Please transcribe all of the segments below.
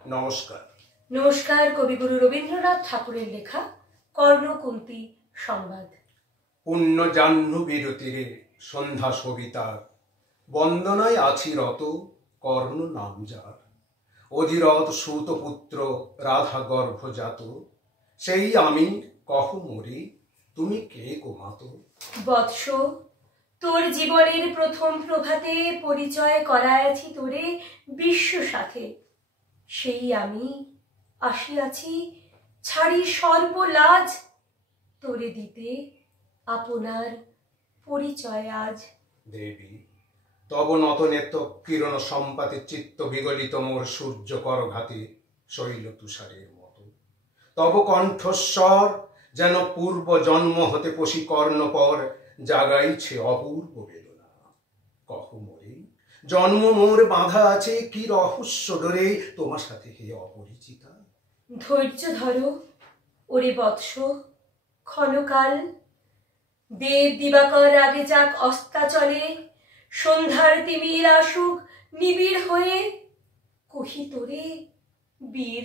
নমস্কার। নমস্কার। কবিগুরু রবীন্দ্রনাথ ঠাকুরের লেখা কর্ণকুন্তী সংবাদ। পুণ্য জাহ্নবী তীরে সন্ধ্যা সবিতা বন্দনায় আছি রত কর্ণ নাম যার। অধিরথ সুতপুত্র রাধা গর্ভজাত, সেই আমি কহ মরি তুমি কে গো মাত। বৎস, তোর জীবনের প্রথম প্রভাতে পরিচয় করায়াছি তোরে বিশ্ব সাথে। সেই আমি আসিয়াছি ছাড়ি সর্বলাজ, তোরে দিতে আপনার পরিচয় আজ। দেবী, তব নত নেত্র কিরণ সম্পাতে চিত্ত বিগলিত মোর সূর্য করঘাতে শৈল তুষারের মতো। তব কণ্ঠস্বর যেন পূর্ব জন্ম হতে পশি কর্ণপর জাগাইছে অপূর্ব বেদনা। কহ মোরে জন্ম মোর বাঁধা আছে কি রহস্য ডোরে তোমার সাথে হে অপরিচিতা। ধৈর্য ধরো ওরে বৎস, ক্ষণকাল দেব দিবাকর আগে যাক অস্তাচলে, সন্ধ্যার তিমির আসুক নিবিড় হয়ে। কহি তোরে বীর,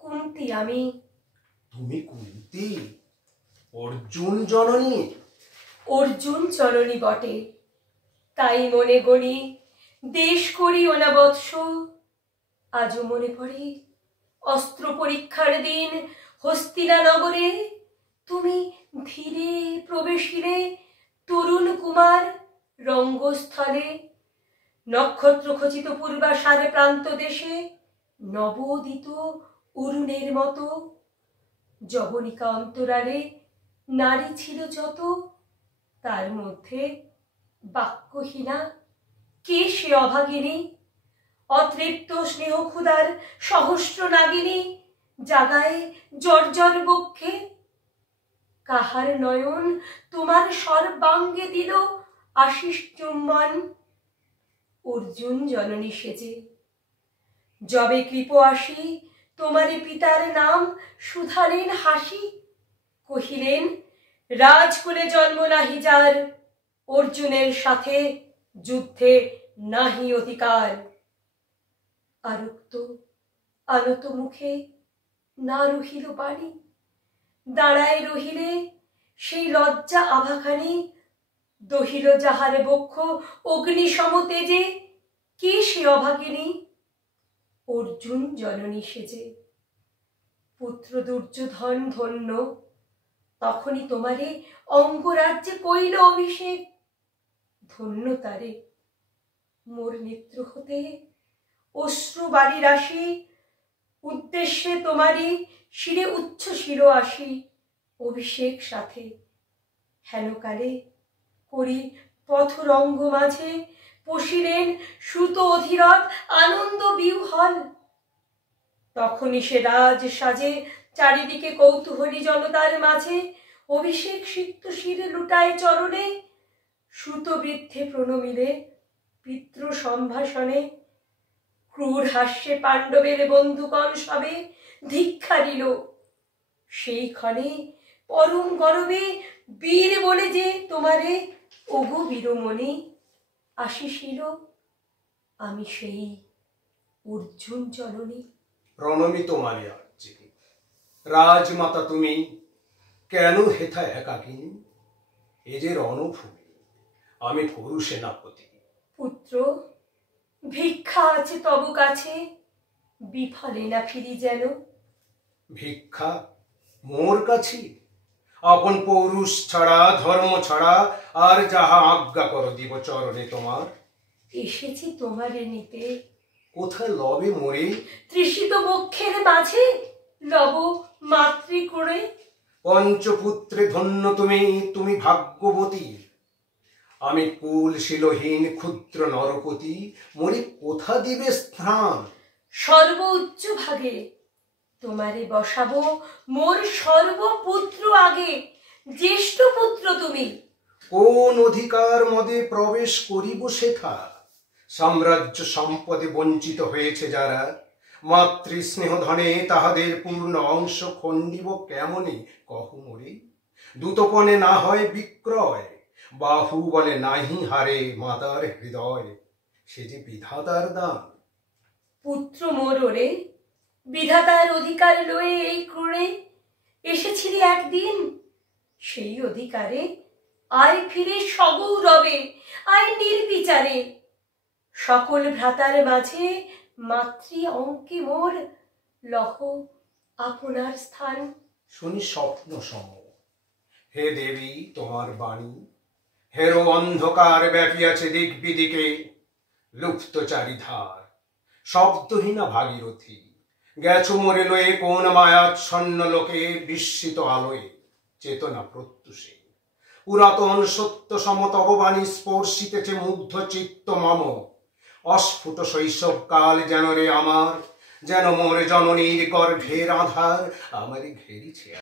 কুন্তী আমি। তুমি কুন্তী, অর্জুন জননী? অর্জুন জননী বটে, তাই মনে গড়ি দেশ করি ওনা বৎস। আজও মনে পড়ে অস্ত্র পরীক্ষার দিন হস্তিনা নগরে। তুমি ধীরে প্রবেশিলে তরুণ কুমার রঙ্গস্থলে। নক্ষত্র খচিত পূর্বাষাঢ়ে প্রান্ত দেশে নবোদিত অরুণের মতো। জবনিকা অন্তরালে নারী ছিল যত, তার মধ্যে বাক্যহীনা কে সে অভাগিনী। অতৃপ্ত স্নেহ ক্ষুধার সহস্র নাগিনী জাগায় জর্জর বক্ষে। কাহার নয়ন তোমার সর্বাঙ্গে দিল আশিস চুম্বন। অর্জুন জননী সেজে যবে কৃপ আসি তোমারে পিতার নাম শুধালেন হাসি। কহিলেন রাজকুলে জন্ম নাহি যার, অর্জুনের সাথে যুদ্ধে নাহি অধিকার। আরক্ত আনত মুখে না রহিল বাণী, দাঁড়ায় রহিলে সেই লজ্জা আভাখানি। দহিল যাহার বক্ষ অগ্নি সমতেজে, কে সে অভাগিনী। অর্জুন জননী সেজে পুত্র দুর্যোধন ধন্য, তখনই তোমারে অঙ্গরাজ্যে কইল অভিষেক। ধন্য তারে মোর নেত্র হতে অশ্রু বাড়ি রাশি। উদ্দেশ্যে তোমারই শিরে উচ্ছ্বসিল আসি অভিষেক সাথে। হেনকালে করি পথরঙ্গ মাঝে পশিলেন সুত অধিরথ আনন্দ বিহ্বল। তখনই সে রাজ সাজে চারিদিকে কৌতূহলী জনতার মাঝে। অভিষেক সিক্ত শিরে লুটায় চরণে, সুত বৃদ্ধে প্রণমিলে পিতৃ সম্ভাষণে। ক্রূর হাস্যে পাণ্ডবের বন্ধুগণ সবে ধিক্কারিল। সেই ক্ষণে পরম গর্বে বীর বলে যে তোমারে ওগো বীরমণি আশিসিল। আমি সেই অর্জুন জননী। প্রণমি তোমারে আর্যে রাজমাতা তুমি, কেন হেথা একাকিনী? এ যে রণভূমি, আমি করু সেনাপতি। পুত্র, ভিক্ষা আছে তব কাছে, বিফলে না ফিরি যেন। ভিক্ষা মোর কাছে? আপন পৌরুষ ছাড়া ধর্ম ছাড়া আর যাহা আজ্ঞা কর দিব চরণে তোমার। এসেছি তোমারে নিতে। কোথায় লবে মোরে? তৃষিত বক্ষের মাঝে লব মাতৃকোণে। পঞ্চপুত্রে ধন্য তুমি, তুমি ভাগ্যবতী। আমি কুলশীলহীন ক্ষুদ্র নরপতি, মোরে কোথা দিবে স্থান? সর্বোচ্চ ভাগে তোমারে বসাবো মোর সর্বপুত্র আগে। জ্যেষ্ঠ পুত্র তুমি। কোন অধিকার মদে প্রবেশ করিব সেথা? সাম্রাজ্য সম্পদে বঞ্চিত হয়েছে যারা, মাতৃস্নেহ ধনে তাহাদের পূর্ণ অংশ খণ্ডিব কেমনে কহ মোরে? দূতপণে না হয় বিক্রয়, বাহু বলে নাহি হারে মাতার হৃদয়। সে যে বিধাতার দান। পুত্র মোর ওরে, বিধাতার অধিকার লয়ে এই ক্রোড়ে এসেছিলি একদিন, সেই অধিকারে আয় ফিরে সগৌরবে, আয় নির্বিচারে। সকল ভ্রাতার মাঝে মাতৃ অঙ্কে মোর, লহ আপনার স্থান। শুনি স্বপ্ন সম, হে দেবী তোমার বাণী, হেরো অন্ধকার ব্যাপিয়াছে দিক বিদিকে, লুপ্ত চারিধার শব্দহীনা ভাগীরথী, গেছো মোরে লয়ে কোন মায়াচ্ছন্ন লোকে, বিস্মিত আলোয় চেতনা প্রত্যুষে। পুরাতন সত্য সমতব বাণী স্পর্শিতেছে মুগ্ধ চিত্ত মম, অস্ফুট শৈশব কাল যেন রে আমার, যেন মোর জননীর গর্ভের আধার আমারে ঘেরিছে।